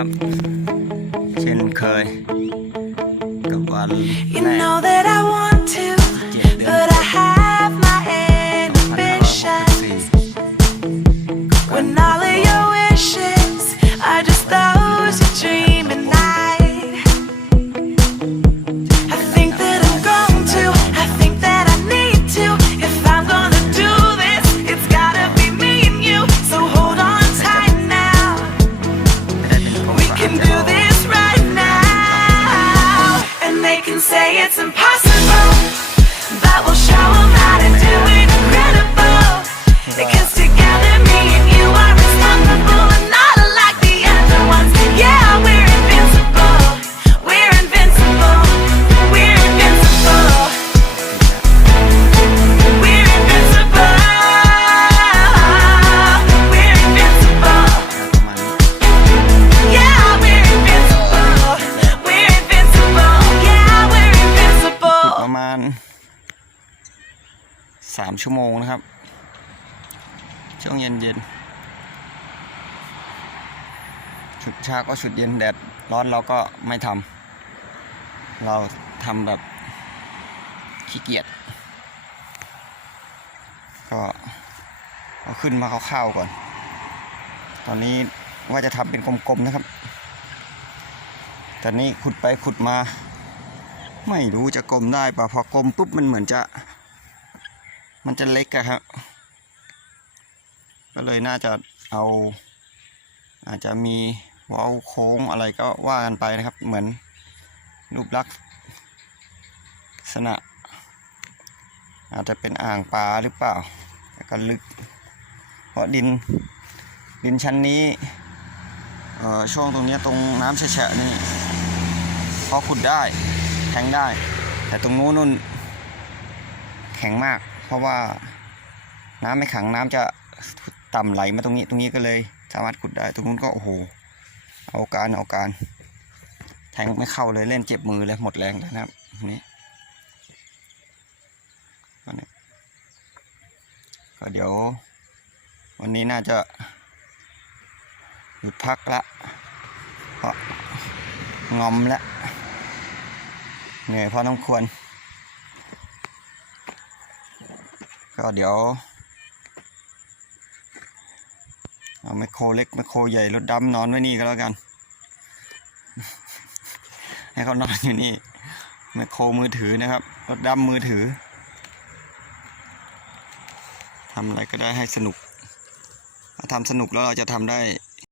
นะครับ เช่นเคยกับวัน You แม่ say it's impossible, สามชั่วโมงนะครับ ช่วงเย็นเย็นชุดเช้าก็ชุดเย็นแดดร้อนเราก็ไม่ทำเราทำแบบขี้เกียจก็เอาขึ้นมาคร่าวๆก่อน ตอนนี้ว่าจะทำเป็นกลมๆนะครับแต่นี้ขุดไปขุดมา ไม่รู้จะกลมได้ป่ะพอกลมปุ๊บมันเหมือนจะ มันจะเล็กอะครับ ก็เลยน่าจะเอา อาจจะมีว้าโค้งอะไรก็ว่ากันไปนะครับ เหมือนรูปลักษณะ อาจจะเป็นอ่างปลาหรือเปล่าแต่ก็ลึก เพราะดินดินชั้นนี้ช่วงตรงนี้ตรงน้ำแฉะนี่พอขุดได้ แทงได้ แต่ตรงนู้นนู่นแข็งมาก เพราะว่าน้ำไม่ขังน้ำจะต่ำไหลมาตรงนี้ตรงนี้ก็เลย สามารถขุดได้ ตรงนู้นก็โอ้โหเอาการเอาการ แทงไม่เข้าเลยเล่นเจ็บมือเลยหมดแรงแล้วนะครับนี้นนก็เดี๋ยว วันนี้น่าจะหยุดพักละเพราะงอมแล้ว เหนื่อยพอต้องควร ก็เดี๋ยว เอาไมโครเล็กไมโครใหญ่รถดำนอนไว้นี่ก็แล้วกัน ให้เขานอนอยู่นี่ไมโครมือถือนะครับรถดำมือถือทำอะไรก็ได้ให้สนุก ถ้าทำสนุกแล้วเราจะทำได้